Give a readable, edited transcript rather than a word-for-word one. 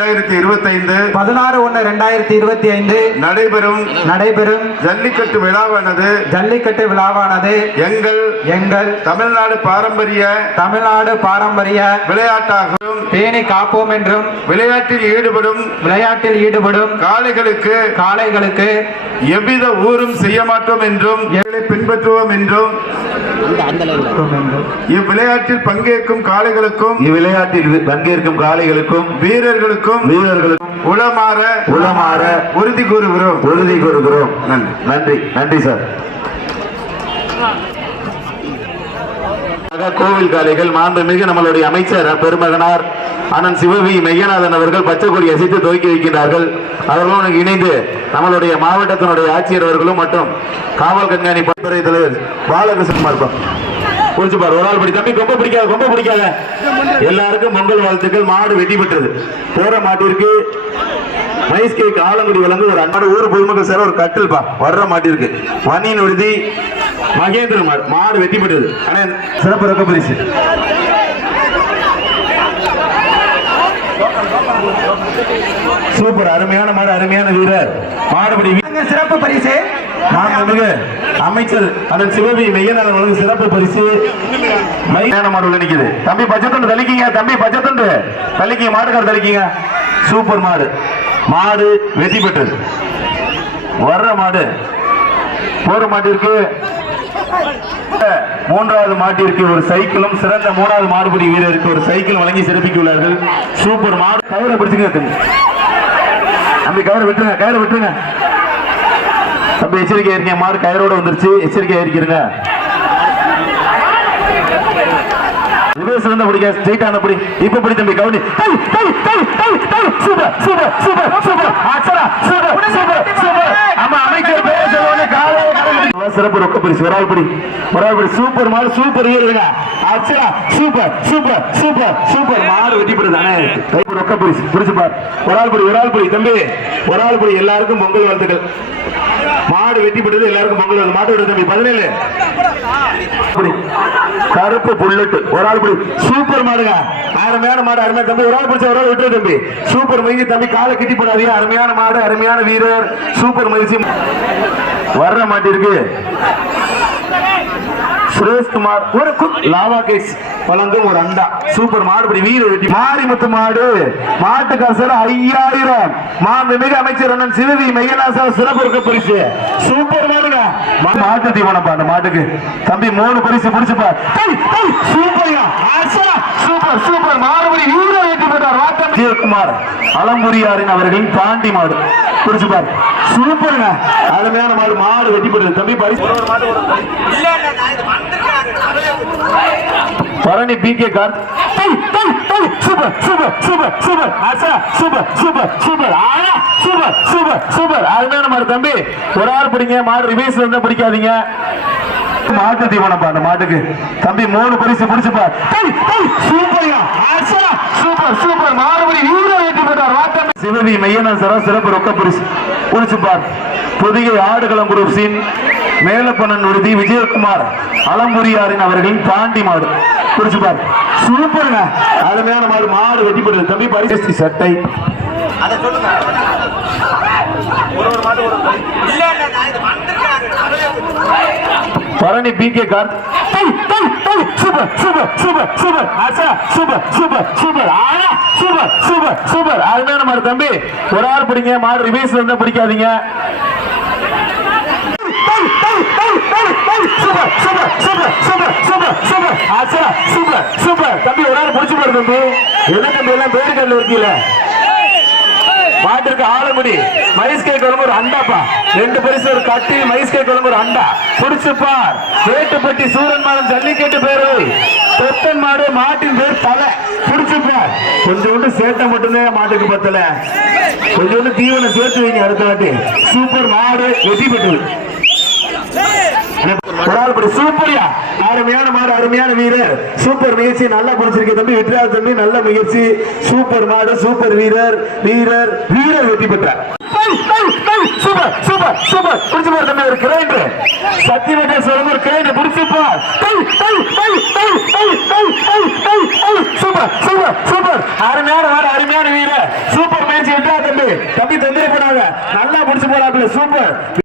16/1/2025 நடைபெறும் ஜல்லிக்கட்டு விழாவானது எங்கள் தமிழ்நாடு பாரம்பரிய விளையாட்டாகவும் பேணி காப்போம் என்றும் விளையாட்டில் ஈடுபடும் காளைகளுக்கு எவ்வித ஊரும் செய்ய மாட்டோம் என்றும் பின்பற்றுவோம் என்றும் இவ்விளையாட்டில் பங்கேற்கும் காளைகளுக்கும் வீரர்களுக்கும் உளமாற உறுதி கூறுகிறோம். நன்றி சார். கோவில் காளைகள் மாண்புமிகு நம்மளுடைய அமைச்சர் பெருமகனார் அண்ணன் சிவவி மெய்யநாதன் அவர்கள் பச்சை கொடி அசைத்து துவக்கி வைக்கின்றார்கள். அவர்களும் இணைந்து நம்மளுடைய மாவட்டத்தினுடைய ஆட்சியர் அவர்களும் மற்றும் காவல் கண்காணிப்பு தலைவர் பாலகிருஷ்ணன் குறிச்சு பாரு. ஒரு ஆள் படி தம்பி, ரொம்ப பிடிக்காத எல்லாருக்கும் பொங்கல் வாழ்த்துக்கள். மாடு வெற்றி பெற்றது. போற மாட்டிற்கு மைஸ் கேக் ஆலங்குடி வழங்கு ஒரு அன்பான ஊர் பொதுமக்கள் சார் ஒரு கட்டில் வர்ற மாட்டிற்கு வன்னியின் விடுதி மகேந்திர மாடு வெற்றி பெற்றது. சிறப்பு ரொக்க பரிசு. சூப்பர், அருமையான மாடு, அருமையான வீரர். மாடுபடி சிறப்பு பரிசு மாண்புமிகு அமைச்சர் அண்ணன் சிவவி மெய்யநாதன் வழங்கும் சிறப்பு பரிசு. மையான மாடு உள்ள நிக்குது. தம்பி பச்சைத்துண்டு தள்ளிக்கிங்க, மாட்டுக்கார தள்ளிக்கிங்க. சூப்பர் மாடு வெற்றி பெற்றது. வர்ற மாடு போற மாட்டிற்கு மூன்றாவது மாட்டிற்கு ஒரு சைக்கிளும் சிறந்த மூணாவது மாடுபிடி வீரருக்கு ஒரு சைக்கிள் வழங்கி சிறப்பிக்க உள்ளார்கள். சூப்பர் மாடு. கயிறை பிடிச்சுங்க தம்பி, கயிறை விட்டுருங்க தம்பி. எச்சரிக்கை இருக்கீங்க, மாடு கயிறோட வந்துருச்சு. எச்சரிக்கை இருக்கிறீங்க. பிடிக்க ஸ்ட்ரைட்டான பிடி. இப்ப பிடி தம்பி, கவுனி. சிறப்பு ரொக்க பரிசு. ஒரு ஆள் படி. சூப்பர் மாடு, சூப்பர் வீரருங்க. சூப்பர் மாடு வெற்றி பெறுதானே. ரொக்க பரிசு பிடிச்சு பார். ஒரு ஆள் படி தம்பி, எல்லாருக்கும் பொங்கல் வாழ்த்துக்கள். மாடு வெற்றி பெற்றது. எல்லாருக்கும் பொங்கல். மாட்டு விட தம்பி 17 கருப்பு புல்லட்டு. ஒரு ஆள் படி. சூப்பர் மாடுங்க, அருமையான மாடு, அருமையான தம்பி. ஒரு ஆள் பிடிச்ச ஒரு ஆள் விட்டு தம்பி. சூப்பர் மகிழ்ச்சி தம்பி, காலை கிட்டி போடாதீங்க. அருமையான மாடு, அருமையான வீரர். சூப்பர் மகிழ்ச்சி. வர்ற மாட்டிற்கு சுரேஷ்குமார் ஒரு லாவா கேஸ் வழங்கும் ஒரு அண்டா. சூப்பர் மாடுபடி வீர வெட்டி. மாரிமுத்து மாடு மாட்டுக்காசர் 5000. மாண்புமிகு அமைச்சர் அண்ணன் சிவவி மெய்யநாதன் சிறப்பு இருக்க பரிசு. சூப்பர் மாடுங்க. மாட்டு தீவனப்பா அந்த மாட்டுக்கு தம்பி 3 பரிசு பிடிச்சுப்பா. சூப்பர் மாடுபடி வீர வெட்டி பெற்றார் விஜயகுமார் அலம்புரியாரின் அவர்களின் பாண்டி மாடு பிடிச்சுப்பார். சூப்பருங்க, அருமையான மாடு வெட்டி பெற்றது தம்பி. பரிசு பரணி பிகே கார். சூப்பர் அருமையான மாடு தம்பி. ஒரு ஆள் பிடிங்க. மாடு ரிவேஸ் வந்தா பிடிக்காதீங்க. மாட்டு தீவனப்பா அந்த மாட்டுக்கு தம்பி 3 பரிசு பிடிச்சுப்பா. சூப்பர் மாடுபடி வீர வெற்றி பெற்றார் சிவவி மெய்யநாதன் சிறப்பு ரொக்க பரிசு பிடிச்சுப்பார். புதிய ஆடுகளம் குரூப்ஸின் மேலப்பண்ணன் விருதி விஜயகுமார் அலம்புரியாரின் அவர்களின் பாண்டி மாடு குறிச்சுப்பார். சூப்பருங்க, அருமையான மாடு வெற்றி பெற்றது தம்பி. பரிசு சட்டை பரணி பிகே கார். சூப்பர் அருமையான மாடு தம்பி. ஒரு ஆள் பிடிங்க. மாடு ரிவேஸ் வந்தா பிடிக்காதீங்க. சூப்பர் தம்பி. ஒரு ஆள் பிடிச்சு பாரு தம்பி. என்ன தம்பி எல்லாம் பேரு கல்ல இருக்கீல. மாட்டிற்கு ஆலமுடி மைஸ்கே குழம்பு ஒரு அண்டாப்பா. 2 பரிசு ஒரு கட்டி. மைஸ்கே குழம்பு ஒரு அண்டா பிடிச்சுப்பார். வேட்டுப்பட்டி சூரன்மாரன் ஜல்லிக்கட்டு பேரவை தொத்தன் மாடு. மாட்டின் பேர் தலை பிடிச்சுப்பார். கொஞ்சோண்டு சேட்டை மட்டும்தான் மாட்டுக்கு பத்தல. கொஞ்சோண்டு தீவனம் சேர்த்து வைங்க அடுத்த வாட்டி. சூப்பர் மாடு வெற்றி பெற்றது. சூப்பரியா, அருமையான மாடு, அருமையான வீரர். சூப்பர் முயற்சி, நல்லா பிடிச்சிருக்க தம்பி. வெற்றியாளர் தம்பி, நல்ல முயற்சி. சூப்பர் மாடு, சூப்பர் வீரர் வெற்றி பெற்றார். சூப்பர் பிடிச்சு பாரு தம்பி. ஒரு கிரைண்டர் சத்தியமேட்டர் சொல்லும் ஒரு கிரைண்டர் பிடிச்சுப்பார். சூப்பர் சூப்பர் சூப்பர் அருமையான வார அருமையான வீரர் சூப்பர் முயற்சி விட்டா தம்பி தம்பி தந்திர போனாங்க நல்லா முடிச்சு போறாங்க சூப்பர்